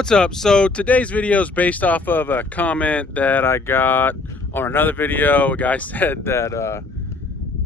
What's up? So today's video is based off of a comment that I got on another video. A guy said that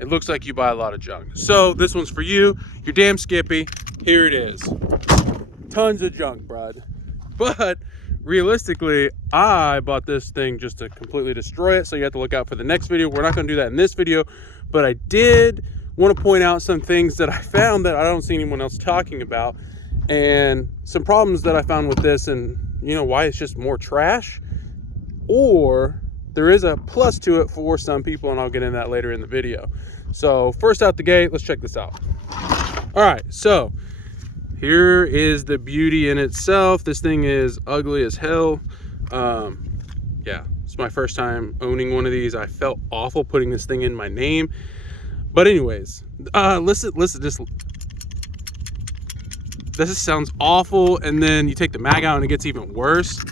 it looks like you buy a lot of junk. So this one's for you. You're damn skippy. Here it is. Tons of junk, bud. But realistically, I bought this thing just to completely destroy it. So you have to look out for the next video. We're not going to do that in this video. But I did want to point out some things that I found that I don't see anyone else talking about. And some problems that I found with this, and you know why it's just more trash, or there is a plus to it for some people, and I'll get into that later in the video. So first out the gate, let's check this out. All right, so here is the beauty in itself. This thing is ugly as hell. Yeah, it's my first time owning one of these. I felt awful putting this thing in my name, but anyways, listen, just this sounds awful, and then you take the mag out and it gets even worse.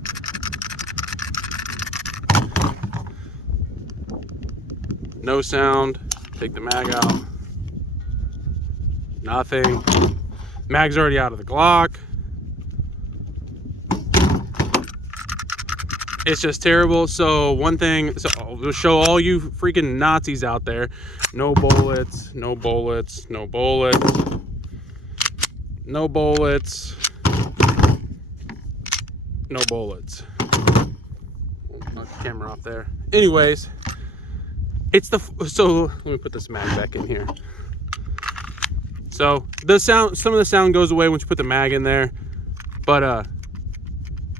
No sound. Take the mag out. Nothing. Mag's already out of the Glock. It's just terrible. So one thing, so I'll show all you freaking Nazis out there. No bullets, no bullets, no bullets. No bullets. No bullets. Knock the camera off there. Anyways, it's the, so let me put this mag back in here. So the sound, some of the sound goes away once you put the mag in there, but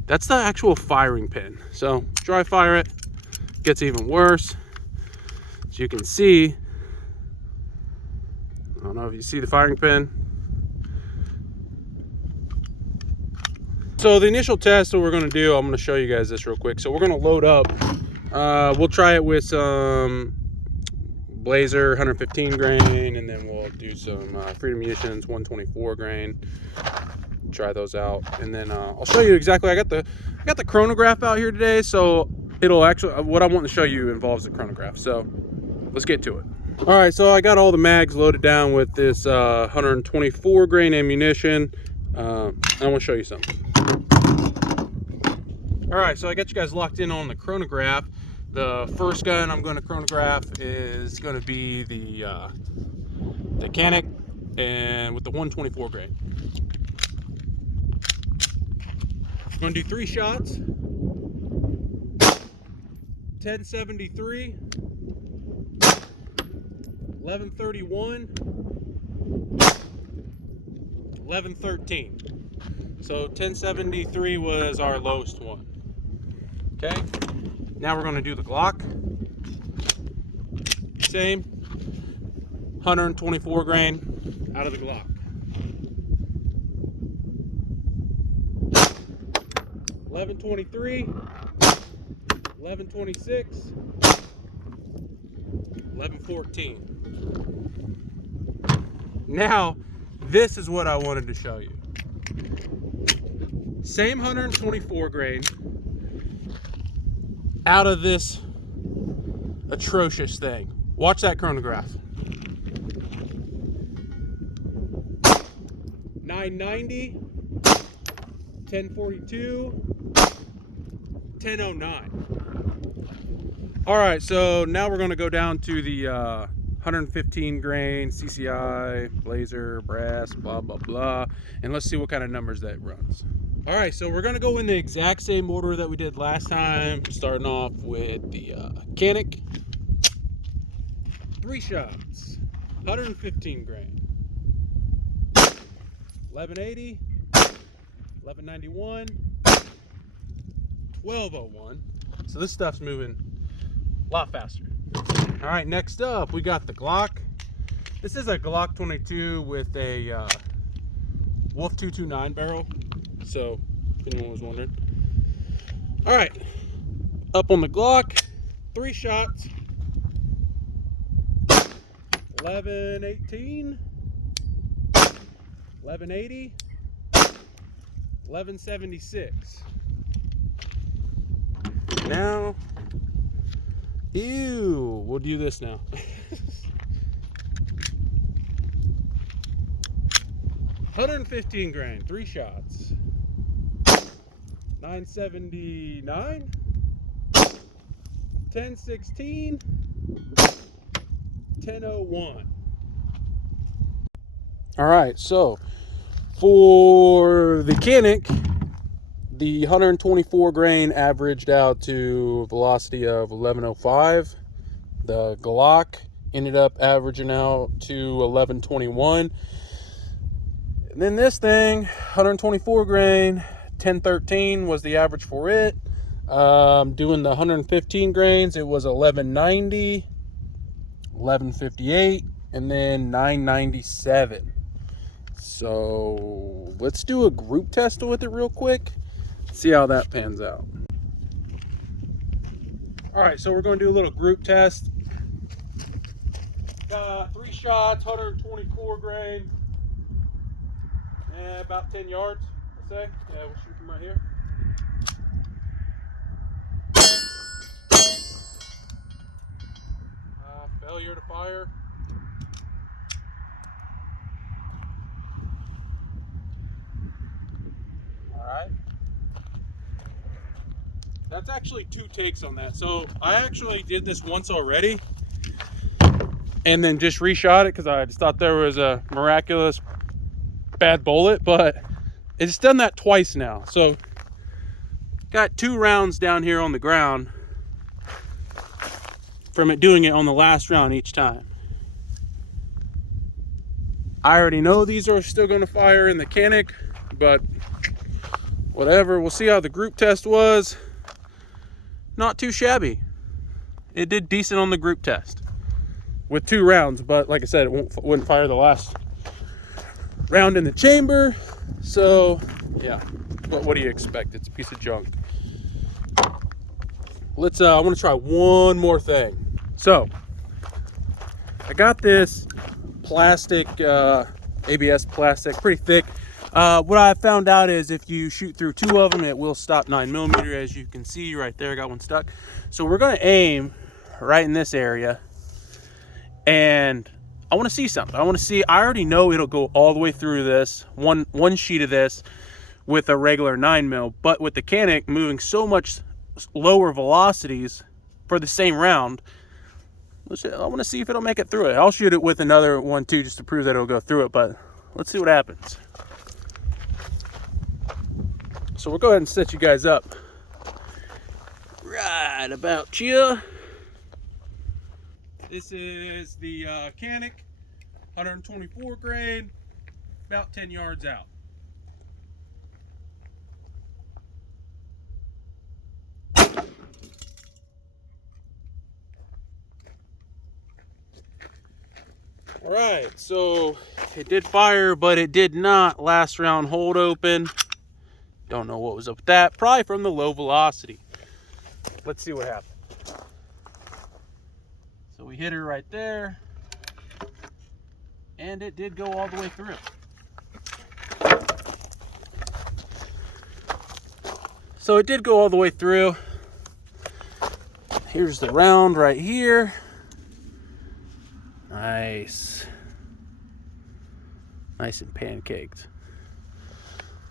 that's the actual firing pin. So dry fire it, gets even worse. As you can see, I don't know if you see the firing pin. So the initial test that we're going to do, I'm going to show you guys this real quick. So we're going to load up. We'll try it with some Blazer 115 grain, and then we'll do some Freedom Munitions 124 grain. Try those out, and then I'll show you exactly. I got the chronograph out here today, so it'll actually, what I want to show you involves the chronograph. So let's get to it. All right, so I got all the mags loaded down with this 124 grain ammunition. I want to show you something. All right, so I got you guys locked in on the chronograph. The first gun I'm going to chronograph is going to be the Canic, and with the 124 grain. I'm going to do 3 shots. 1073, 1131, 1113. So 1073 was our lowest one. Okay, now we're going to do the Glock. Same, 124 grain out of the Glock. 1123, 1126, 1114. Now, this is what I wanted to show you. Same 124 grain out of this atrocious thing. Watch that chronograph. 990, 1042, 1009. All right, so now we're going to go down to the 115 grain CCI, Blazer, brass, blah, blah, blah. And let's see what kind of numbers that runs. All right, so we're going to go in the exact same order that we did last time, starting off with the Canic. 3 shots, 115 grain. 1180, 1191, 1201. So this stuff's moving a lot faster. All right, next up we got the Glock. This is a Glock 22 with a Wolf 229 barrel. So if anyone was wondering. All right, up on the Glock, 3 shots. 1118, 1180, 1176. Now, ew, we'll do this now. 115 grain, 3 shots. 979, 1016, 1001. All right, so for the Canic, the 124 grain averaged out to velocity of 1105. The Glock ended up averaging out to 1121. And then this thing, 124 grain, 1013 was the average for it. Doing the 115 grains, it was 1190, 1158, and then 997. So let's do a group test with it real quick. See how that pans out. All right, so we're going to do a little group test. Got 3 shots, 124 grain, and about 10 yards, I'd say. Yeah, we'll shoot them right here. Failure to fire. All right. That's actually 2 takes on that. So I actually did this once already and then just reshot it because I just thought there was a miraculous bad bullet, but it's done that twice now. So got 2 rounds down here on the ground from it doing it on the last round each time. I already know these are still going to fire in the Canic, but whatever. We'll see how the group test was. Not too shabby. It did decent on the group test with 2 rounds, but like I said, it wouldn't fire the last round in the chamber. So yeah, what do you expect? It's a piece of junk. Let's I want to try one more thing. So I got this plastic, ABS plastic, pretty thick. What I found out is if you shoot through 2 of them, it will stop 9mm. As you can see right there, I got one stuck. So we're going to aim right in this area, and I want to see something. I want to see, I already know it'll go all the way through this, one sheet of this with a regular 9mm, but with the Canic moving so much lower velocities for the same round, I want to see if it'll make it through it. I'll shoot it with another one too, just to prove that it'll go through it, but let's see what happens. So we'll go ahead and set you guys up right about here. This is the Canic, 124 grain, about 10 yards out. All right, so it did fire, but it did not last round hold open. Don't know what was up with that. Probably from the low velocity. Let's see what happened. So we hit her right there, and it did go all the way through. So it did go all the way through. Here's the round right here. Nice. Nice and pancaked.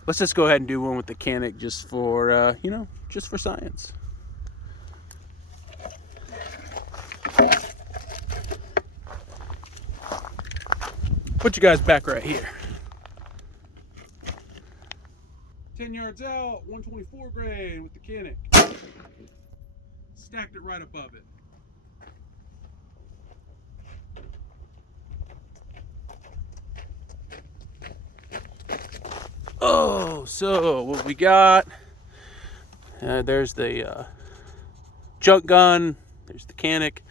Let's just go ahead and do one with the Canic just for, you know, just for science. Put you guys back right here. 10 yards out, 124 grain with the Canic. Stacked it right above it. Oh, so what we got, there's the junk gun, there's the Canic.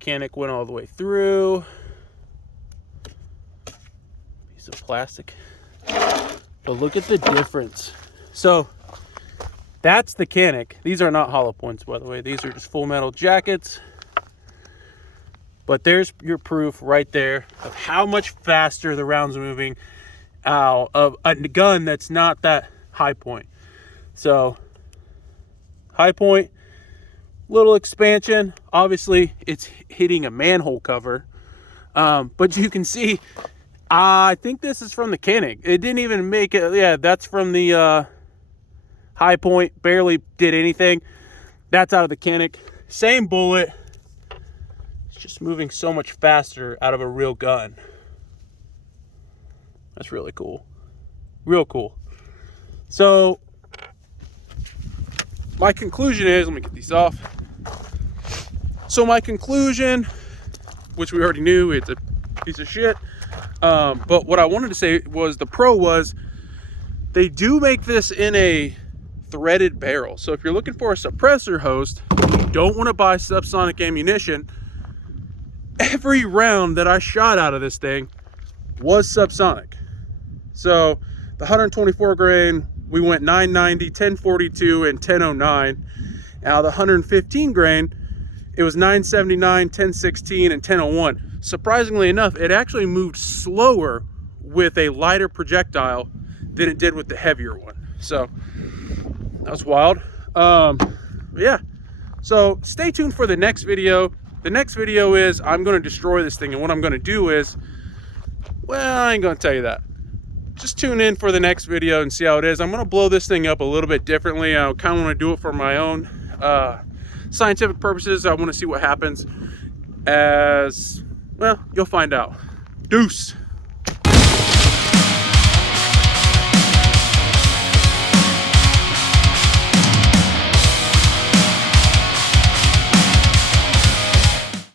Canic went all the way through. Piece of plastic. But look at the difference. So that's the Canic. These are not hollow points, by the way. These are just full metal jackets. But there's your proof right there of how much faster the round's moving out of a gun that's not that high point. So high point, little expansion. Obviously, it's hitting a manhole cover. But you can see I think this is from the Koenig. It didn't even make it. Yeah, that's from the highpoint. Barely did anything. That's out of the Koenig. Same bullet. It's just moving so much faster out of a real gun. That's really cool. Real cool. So my conclusion is, let me get these off. So my conclusion, which we already knew, it's a piece of shit. But what I wanted to say was the pro was they do make this in a threaded barrel. So if you're looking for a suppressor host, you don't want to buy subsonic ammunition. Every round that I shot out of this thing was subsonic. So the 124 grain, we went 990, 1042, and 1009. Now the 115 grain, it was 979, 1016, and 1001. Surprisingly enough, it actually moved slower with a lighter projectile than it did with the heavier one. So that was wild. Yeah. So stay tuned for the next video. The next video is I'm going to destroy this thing, and what I'm going to do is, well, I ain't going to tell you that. Just tune in for the next video and see how it is. I'm going to blow this thing up a little bit differently. I kind of want to do it for my own scientific purposes. I want to see what happens. As well, you'll find out. Deuce.